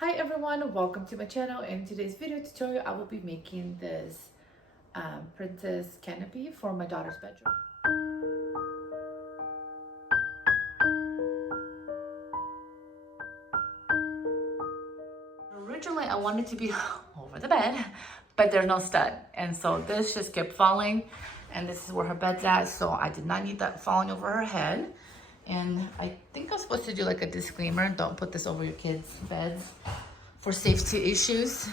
Hi everyone, welcome to my channel. In today's video tutorial, I will be making this Princess Canopy for my daughter's bedroom. Originally, I wanted to be over the bed, but there's no stud. And so this just kept falling, and this is where her bed's at. So I did not need that falling over her head. And I think I'm supposed to do like a disclaimer, don't put this over your kids' beds for safety issues.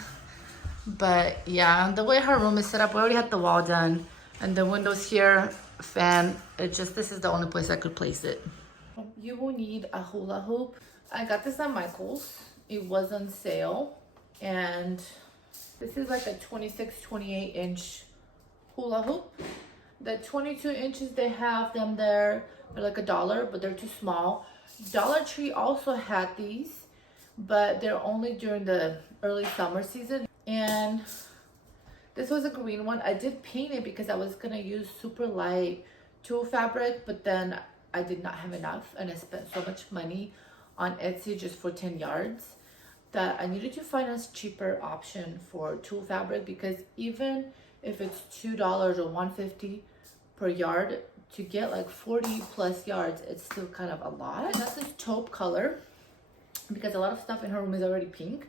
But yeah, the way her room is set up, we already had the wall done, and the windows here, fan, this is the only place I could place it. You will need a hula hoop. I got this on Michael's. It was on sale, and this is like a 28 inch hula hoop. The 22 inches, they have them there for like $1, but they're too small. Dollar Tree also had these, but they're only during the early summer season. And this was a green one. I did paint it because I was gonna use super light tulle fabric, but then I did not have enough, and I spent so much money on Etsy just for 10 yards that I needed to find a cheaper option for tulle fabric, because even if it's $2 or $1.50 per yard, to get like 40 plus yards, it's still kind of a lot. And that's this taupe color because a lot of stuff in her room is already pink.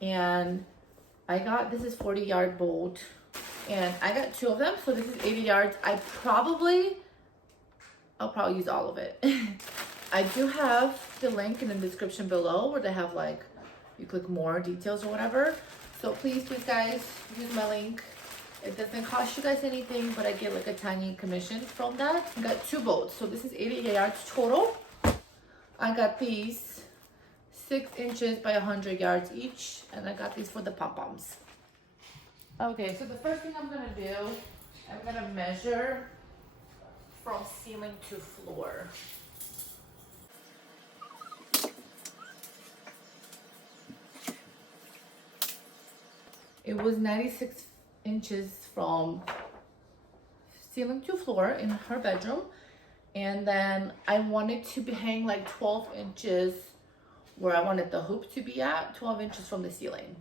And I got, this is 40-yard bolt, and I got 2 of them, so this is 80 yards. I'll probably use all of it. I do have the link in the description below where they have like, you click more details or whatever. So please guys, use my link. It doesn't cost you guys anything, but I get like a tiny commission from that. I got 2 bolts, so this is 80 yards total. I got these 6 inches by 100 yards each, and I got these for the pom-poms. Okay, so the first thing I'm gonna do, I'm gonna measure from ceiling to floor. It was 96 inches from ceiling to floor in her bedroom, and then I wanted to hang like 12 inches where I wanted the hoop to be at, 12 inches from the ceiling.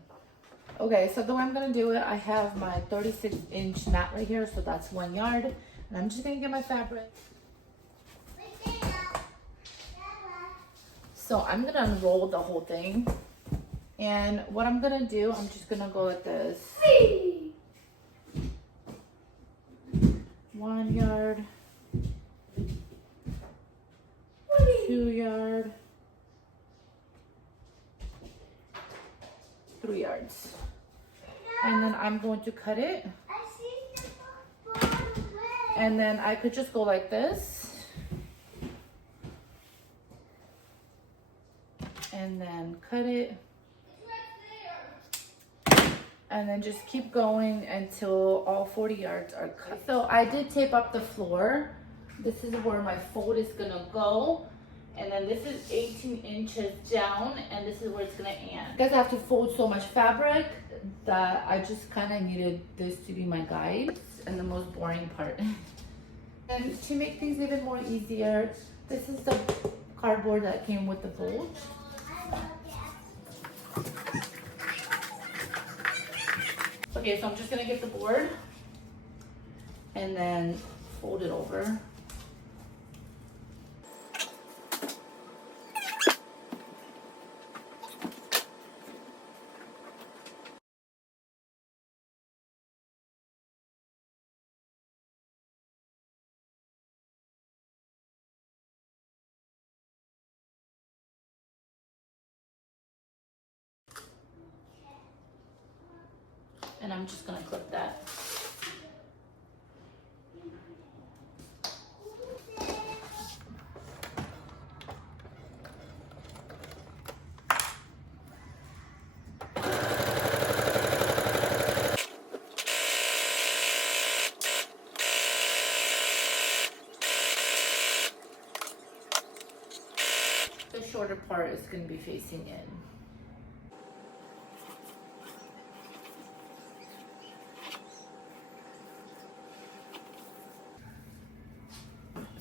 Okay, so the way I'm gonna do it, I have my 36-inch mat right here, so that's 1 yard, and I'm just gonna get my fabric. So I'm gonna unroll the whole thing, and what I'm gonna do, I'm just gonna go like this. 1 yard, 2 yard, 3 yards. And then I'm going to cut it. And then I could just go like this. And then cut it. And then just keep going until all 40 yards are cut. So I did tape up the floor. This is where my fold is gonna go. And then this is 18 inches down, and this is where it's gonna end. Because I have to fold so much fabric that I just kind of needed this to be my guide and the most boring part. And to make things even more easier, this is the cardboard that came with the bolt. Okay, so I'm just gonna get the board and then fold it over. And I'm just gonna clip that. The shorter part is gonna be facing in.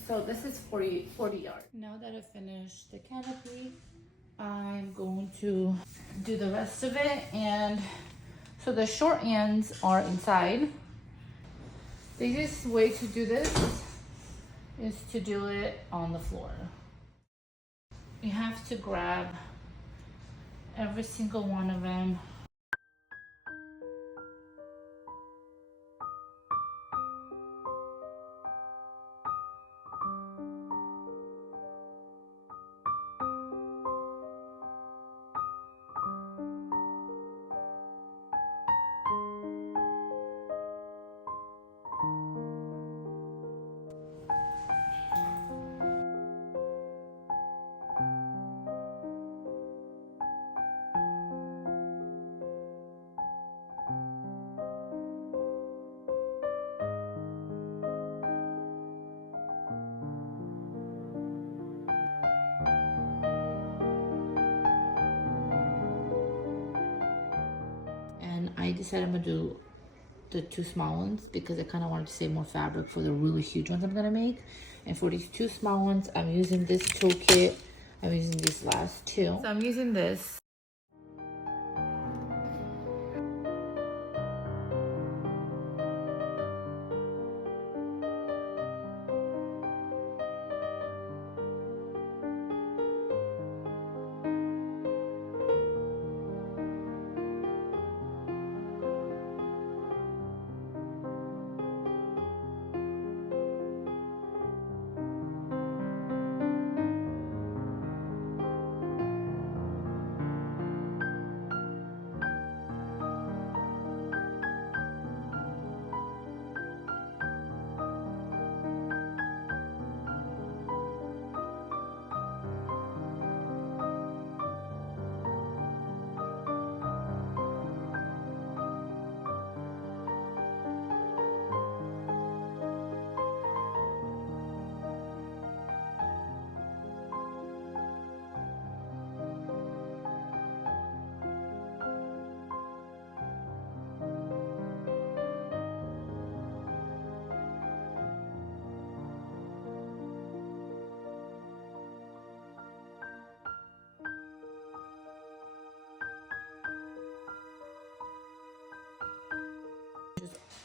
So this is 40 yards. Now that I've finished the canopy, I'm going to do the rest of it. And so the short ends are inside. The easiest way to do this is to do it on the floor. You have to grab every single one of them. I decided I'm gonna do the 2 small ones because I kind of wanted to save more fabric for the really huge ones I'm gonna make. And for these 2 small ones, I'm using this toolkit. I'm using these last 2. So I'm using this.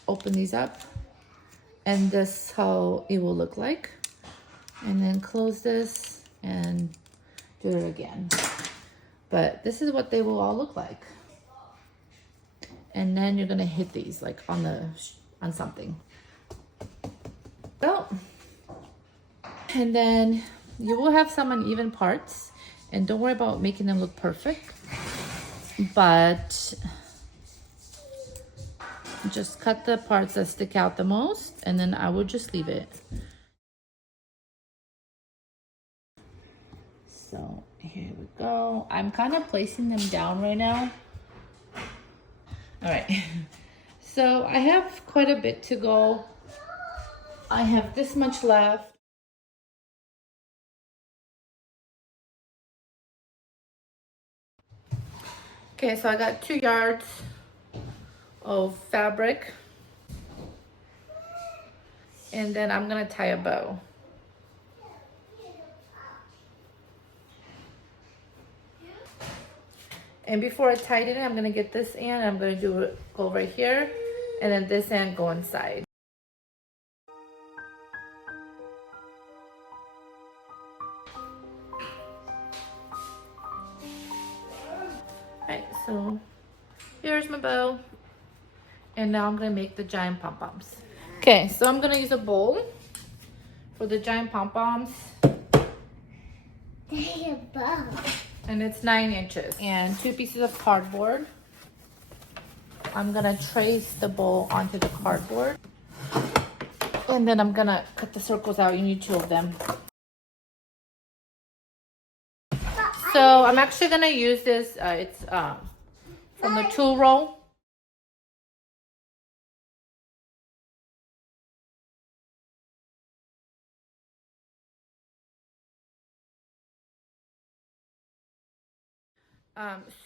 Open these up, and this is how it will look like. And then close this and do it again. But this is what they will all look like. And then you're gonna hit these like on something. So, and then you will have some uneven parts, and don't worry about making them look perfect, but just cut the parts that stick out the most, and then I will just leave it. So here we go. I'm kind of placing them down right now. All right. So I have quite a bit to go. I have this much left. Okay, so I got 2 yards of fabric, and then I'm gonna tie a bow. And before I tighten it, I'm gonna get this end. I'm gonna go right here, and then this end go inside. Alright, so here's my bow. And now I'm gonna make the giant pom-poms. Okay, so I'm gonna use a bowl for the giant pom-poms. And it's 9 inches. And 2 pieces of cardboard. I'm gonna trace the bowl onto the cardboard. And then I'm gonna cut the circles out. You need 2 of them. So I'm actually gonna use this, it's from the tool roll.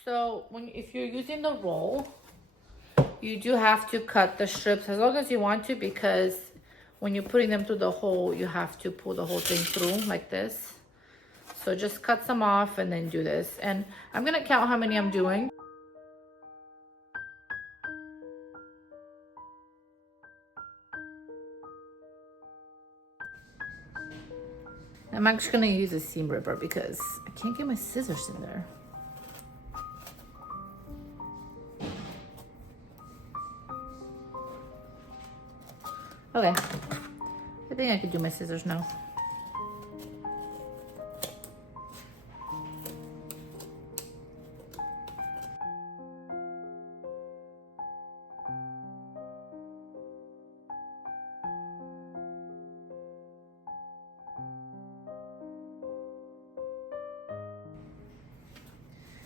So if you're using the roll, you do have to cut the strips as long as you want to, because when you're putting them through the hole, you have to pull the whole thing through like this. So just cut some off and then do this. And I'm gonna count how many I'm doing. I'm actually gonna use a seam ripper because I can't get my scissors in there. Okay, I think I could do my scissors now.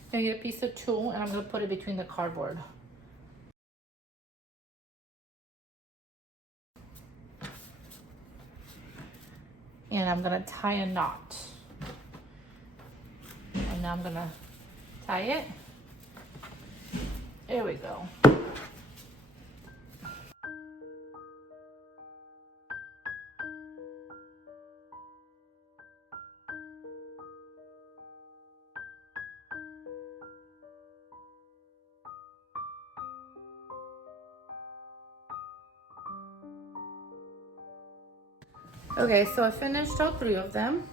I'm gonna get a piece of tulle and I'm gonna put it between the cardboard. And I'm gonna tie a knot. And now I'm gonna tie it. There we go. Okay, so I finished all 3 of them.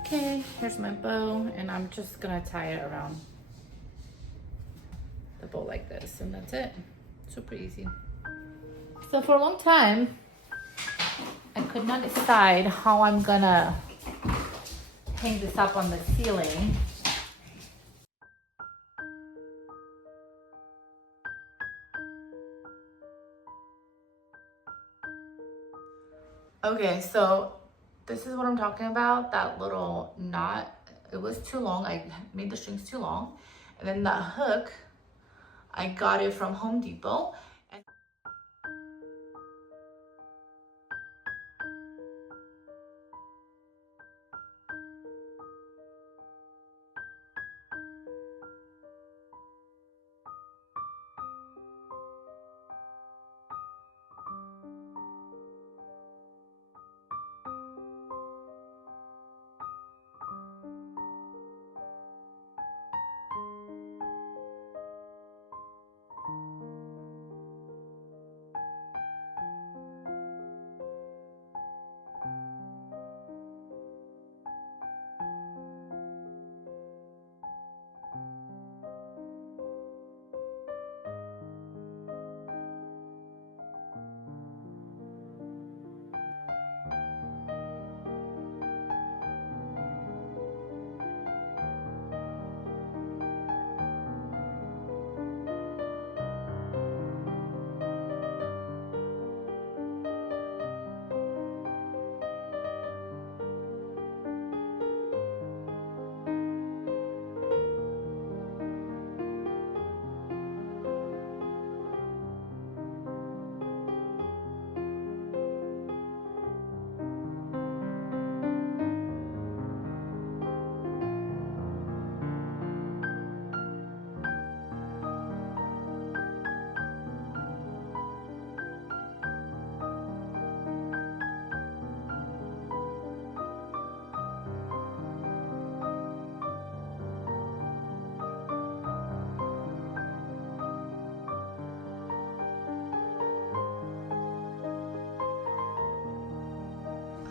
Okay, here's my bow, and I'm just gonna tie it around the bow like this, and that's it. Super easy. So for a long time, I could not decide how I'm gonna hang this up on the ceiling. Okay, so this is what I'm talking about, that little knot. It was too long, I made the strings too long. And then that hook, I got it from Home Depot.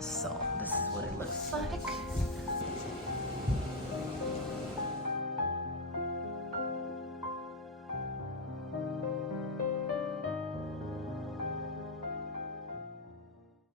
So this is what it looks like.